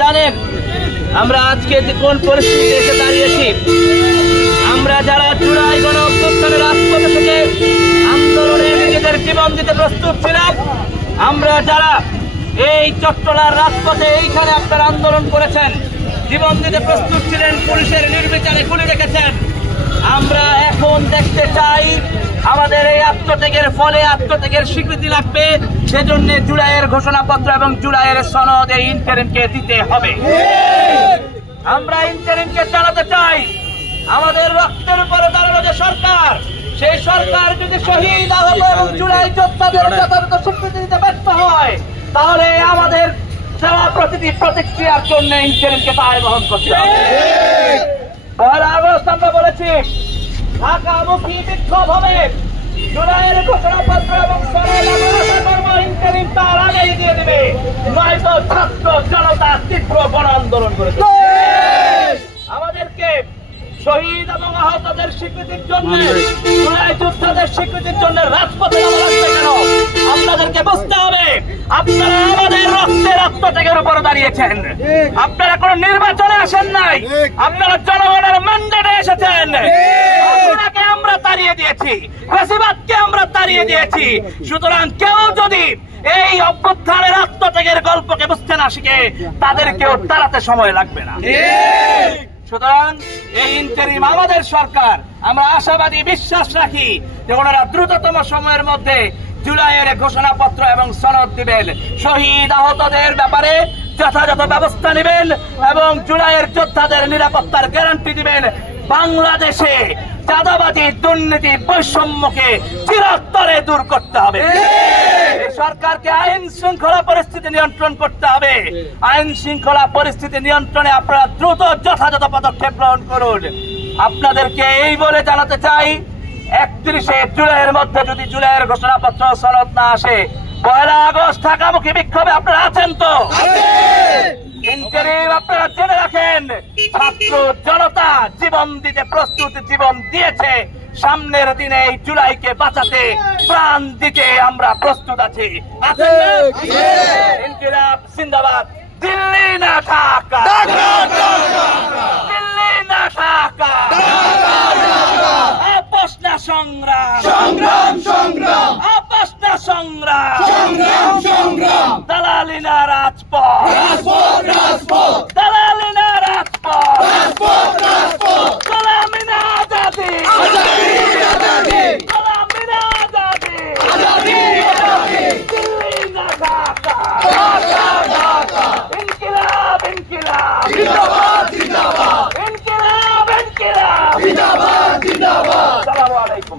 জানেন আমরা আজকে যে কোন পরিস্থিতিতে এসে দাঁড়িয়েছি। আমরা যারা জুলাই গণ অভ্যুত্থানের রাজপথে থেকে আন্দোলনে নিজেদের জীবন দিতে প্রস্তুত ছিলাম, আমরা যারা এই চট্টলার রাজপথে এইখানে আপনারা আন্দোলন করেছেন, জীবন দিতে প্রস্তুত ছিলেন, পুলিশের নির্বিচারে গুলি রেখেছেন, আমরা এখন দেখতে চাই আমাদের এই আত্মত্যাগের ফলে আত্মত্যাগের স্বীকৃতি লাগবে। সেজন্য জুলাইয়ের ঘোষণাপত্র এবং জুলাইয়ের সনদ এই ইন্টারিমকে দিতে হবে। আমরা ইন্টারিমকে জানাতে চাই আমাদের রক্তের উপরে দাঁড়ানো যে সরকার, সেই সরকার যদি শহীদ আহত এবং জুলাই যোদ্ধাদের যথাযথ স্বীকৃতি দিতে ব্যর্থ হয়, তাহলে আমাদের দেওয়া প্রতিটি প্রতিক্রিয়ার জন্য ইন্টারিমকে দায় বহন করতে হবে। 1 আগস্ট আমরা বলেছি ঢাকামুখী বিক্ষোভ হবে। জুলাইয়ের ঘোষণাপত্র এবং ইন্টারিম তার আগেই দিয়ে দেবে, নয়তো ছাত্র জনতা তীব্র গণ আন্দোলন করে আমাদেরকে শহীদ এবং আহতদের স্বীকৃতির জন্য, জুলাই যোদ্ধাদের স্বীকৃতির জন্য রাজপথে নামা লাগবে কেন? আপনাদেরকে বুঝতে হবে আপনারা আমাদের রক্তের আত্মত্যাগের উপর দাঁড়িয়েছেন। আপনারা কোন নির্বাচনে আসেন নাই, আপনারা জনগণের ম্যান্ডেটে এসেছেন। আপনাকে আমরা তাড়িয়ে দিয়েছি, ফ্যাসিবাদকে আমরা তাড়িয়ে দিয়েছি। সুতরাং কেউ যদি এই অভ্যুত্থানের আত্মত্যাগের গল্পকে বুঝতে না শিখে, তাদেরকেও তাড়াতে সময় লাগবে না। সুতরাং এই ইন্টারিম আমাদের সরকার, আমরা আশাবাদী, বিশ্বাস রাখি যে ওনারা দ্রুততম সময়ের মধ্যে জুলাইয়ের ঘোষণাপত্র এবং সনদ দিবেন, শহীদ আহতদের ব্যাপারে যথাযথ ব্যবস্থা নেবেন এবং জুলাইয়ের যোদ্ধাদের নিরাপত্তার গ্যারান্টি দিবেন। বাংলাদেশে চাঁদাবাজি, দুর্নীতি, বৈষম্যকে চিরতরে দূর করতে হবে। সরকারকে আইন শৃঙ্খলা পরিস্থিতি নিয়ন্ত্রণ করতে হবে। আইন শৃঙ্খলা পরিস্থিতি নিয়ন্ত্রণে আপনারা দ্রুত যথাযথ পদক্ষেপ গ্রহণ করুন। আপনাদেরকে এই বলে জানাতে চাই, 31শে জুলাইয়ের মধ্যে যদি জুলাইয়ের ঘোষণাপত্র সনদ না আসে, 1 আগস্ট ঢাকামুখী বিক্ষোভে আপনারা আছেন তো? ইন্টারিম আপনারা জেনে রাখেন, ছাত্র জনতা জীবন দিতে প্রস্তুত, জীবন দিয়েছে। সামনের দিনে এই জুলাইকে বাঁচাতে, প্রাণ দিতে আমরা প্রস্তুত আছি। ইনকিলাব জিন্দাবাদ। দিল্লি না ঢাকা, দিল্লি না ঢাকা, আপোষ না সংগ্রাম, সংগ্রাম সংগ্রাম, আপোষ না সংগ্রাম, সংগ্রাম সংগ্রাম, দালালি না রাজপথ, রাজপথ রাজপথ, দালালি না রাজপথ, রাজপথ রাজপথ, গোলামি না আজাদি, আজাদি আজাদি, গোলামি না আজাদি, আজাদি আজাদি, দিল্লি না ঢাকা, ঢাকা ঢাকা, ইনকিলাব ইনকিলাব, জিন্দাবাদ জিন্দাবাদ, ইনকিলাব ইনকিলাব, জিন্দাবাদ জিন্দাবাদ। আসসালামু আলাইকুম।